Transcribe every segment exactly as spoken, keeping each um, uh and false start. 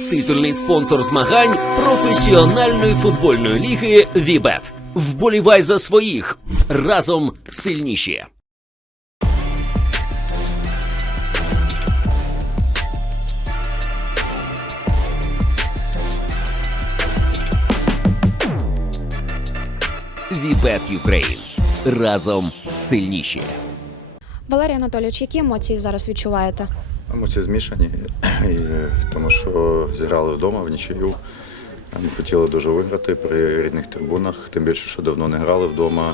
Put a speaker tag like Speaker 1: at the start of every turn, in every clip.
Speaker 1: Титульний спонсор змагань професіональної футбольної ліги «Вібет». Вболівай за своїх. Разом сильніші. «Вібет Юкрейн». Разом сильніші.
Speaker 2: Валерій Анатолійович, які емоції зараз відчуваєте?
Speaker 3: Емоції змішані, і, тому що зіграли вдома в нічию. Ми хотіли дуже виграти при рідних трибунах, тим більше, що давно не грали вдома.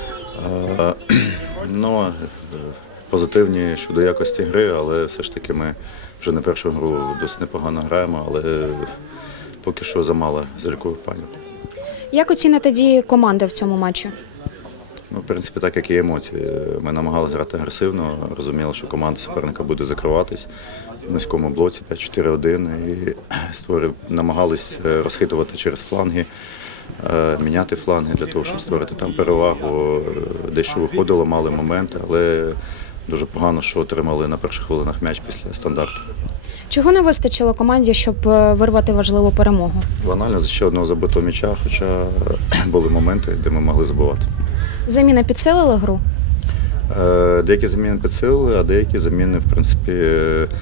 Speaker 3: Ну, позитивні щодо якості гри, але все ж таки ми вже не першу гру досить непогано граємо, але поки що замало залікових панів.
Speaker 2: Як оціните дії команди в цьому матчі?
Speaker 3: Ну, в принципі, так, як і емоції. Ми намагалися грати агресивно, розуміли, що команда суперника буде закриватись в низькому блоці п'ять чотири один і створив, намагались розхитувати через фланги, міняти фланги для того, щоб створити там перевагу. Дещо виходило, мали моменти, але дуже погано, що отримали на перших хвилинах м'яч після стандарту.
Speaker 2: Чого не вистачило команді, щоб вирвати важливу перемогу?
Speaker 3: Банально за ще одного забитого м'яча, хоча були моменти, де ми могли забивати.
Speaker 2: Заміни підсилили гру?
Speaker 3: Деякі заміни підсилили, а деякі заміни, в принципі,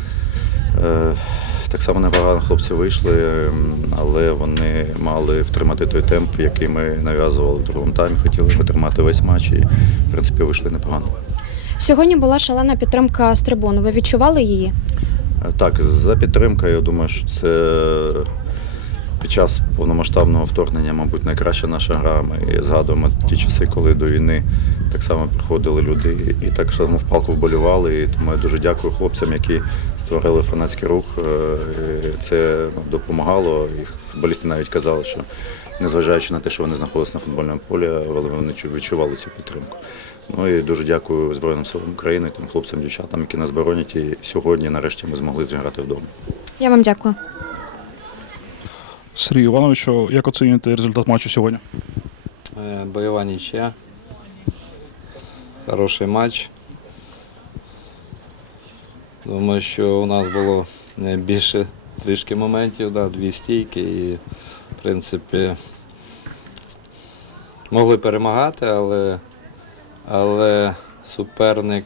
Speaker 3: так само непогано хлопці вийшли, але вони мали втримати той темп, який ми нав'язували в другому таймі, хотіли витримати весь матч і, в принципі, вийшли непогано.
Speaker 2: Сьогодні була шалена підтримка з трибун. Ви відчували її?
Speaker 3: Так, за підтримкою, я думаю, що це під час повномасштабного вторгнення, мабуть, найкраща наша гра. Ми згадуємо ті часи, коли до війни так само приходили люди і так само в палку вболівали. І тому я дуже дякую хлопцям, які створили фанатський рух. Це допомагало. І футболісти навіть казали, що незважаючи на те, що вони знаходилися на футбольному полі, але вони відчували цю підтримку. Ну і дуже дякую Збройним силам України, тим хлопцям, дівчатам, які нас боронять. І сьогодні, нарешті, ми змогли зіграти вдома.
Speaker 2: Я вам дякую.
Speaker 4: Сергій Іванович, як оцінюєте результат матчу сьогодні?
Speaker 5: Бойова нічия. Хороший матч. Думаю, що у нас було більше трішки моментів, да, дві стійки і, в принципі, могли перемагати, але, але суперник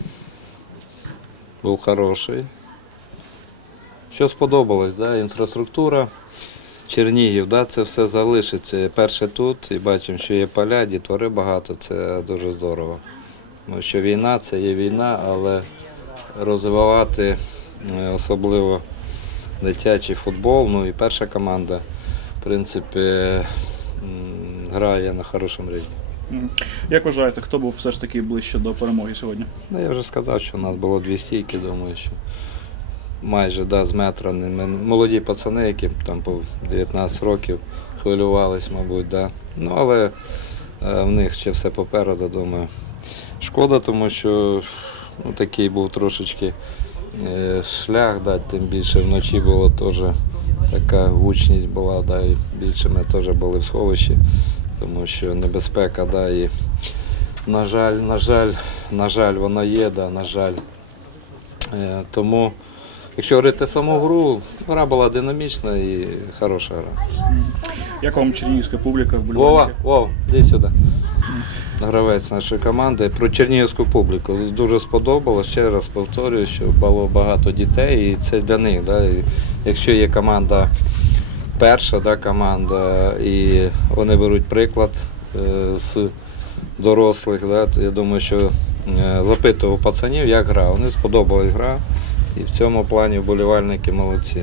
Speaker 5: був хороший. Що сподобалось, да, інфраструктура. Чернігів, да, це все залишиться. Перше тут, і бачимо, що є поля, дітвори багато, це дуже здорово. Тому що війна – це є війна, але розвивати особливо дитячий футбол, ну і перша команда, в принципі, грає на хорошому рівні.
Speaker 4: Як вважаєте, хто був все ж таки ближче до перемоги сьогодні?
Speaker 5: Ну, я вже сказав, що у нас було дві стійки, думаю, що майже да, з метра. Молоді пацани, які там по дев'ятнадцять років хвилювались, мабуть, да. Ну, але е, в них ще все попереду, думаю. Шкода, тому що ну, такий був трошечки е, шлях, да, тим більше вночі було теж така гучність була, да, і більше ми теж були в сховищі, тому що небезпека, да, і на жаль, на жаль, на жаль, вона є, да, на жаль. Е, тому якщо говорити саму гру, гра була динамічна і хороша гра.
Speaker 4: Як вам чернігівська публіка?
Speaker 5: Вова, Вова, іди сюди. Гравець нашої команди. Про чернігівську публіку дуже сподобалось. Ще раз повторюю, що було багато дітей і це для них. Да? І якщо є команда перша, да, команда, і вони беруть приклад е, з дорослих, да, то я думаю, що е, запитував пацанів, як гра. Вони сподобалась гра. І в цьому плані вболівальники молодці.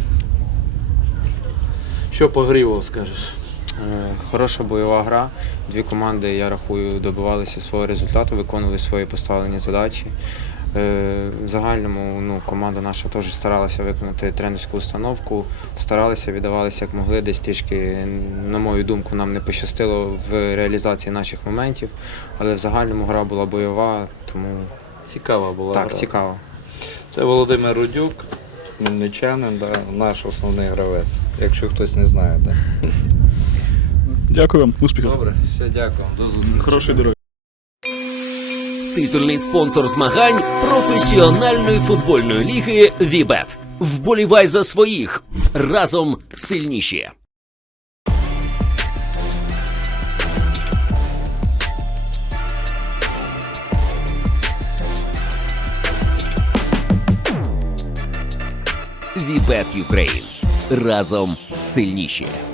Speaker 5: Що по грі, скажеш?
Speaker 6: Хороша бойова гра. Дві команди, я рахую, добивалися свого результату, виконували свої поставлені задачі. В загальному ну, команда наша теж старалася виконати тренерську установку, старалися, віддавалися як могли, десь трішки, на мою думку, нам не пощастило в реалізації наших моментів, але в загальному гра була бойова, тому
Speaker 5: цікава була
Speaker 6: так,
Speaker 5: гра.
Speaker 6: цікаво.
Speaker 5: Це Володимир Рудюк, хмельничанин, да, наш основний гравець, якщо хтось не знає. Да.
Speaker 4: Дякую вам, успіхів.
Speaker 5: Добре, все, дякую. До зустрічі.
Speaker 4: Хорошої дороги.
Speaker 1: Титульний спонсор змагань професіональної футбольної ліги Вібет. Вболівай за своїх. Разом сильніші. Вібет Юкрейн. Разом сильніші.